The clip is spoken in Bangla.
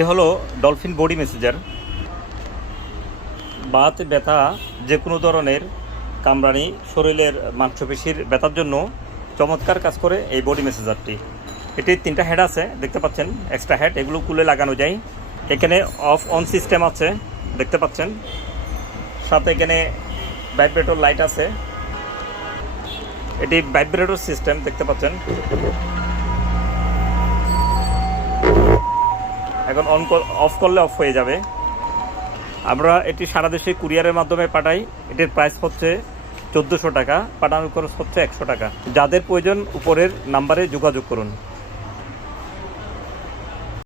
এটি হলো ডলফিন বডি ম্যাসেজার। বাত ব্যথা, যে কোনো ধরনের কামড়ানি, শরীরের মাংসপেশির ব্যথার জন্য চমৎকার কাজ করে এই বডি ম্যাসেজারটি। এটির 3টা হেড আছে, দেখতে পাচ্ছেন, এক্সট্রা হেড, এগুলো খুলে লাগানো যায়। এখানে অফ অন সিস্টেম আছে, দেখতে পাচ্ছেন। সাথে এখানে ভাইব্রেটর লাইট আছে। এটি ভাইব্রেটর সিস্টেম, দেখতে পাচ্ছেন। এখন অফ করলে অফ হয়ে যাবে। আমরা এটি সারা দেশে কুরিয়ারের মাধ্যমে পাঠাই। এটির প্রাইস হচ্ছে 1400 টাকা, পাঠানোর খরচ হচ্ছে 100 টাকা। যাদের প্রয়োজন উপরের নাম্বারে যোগাযোগ করুন।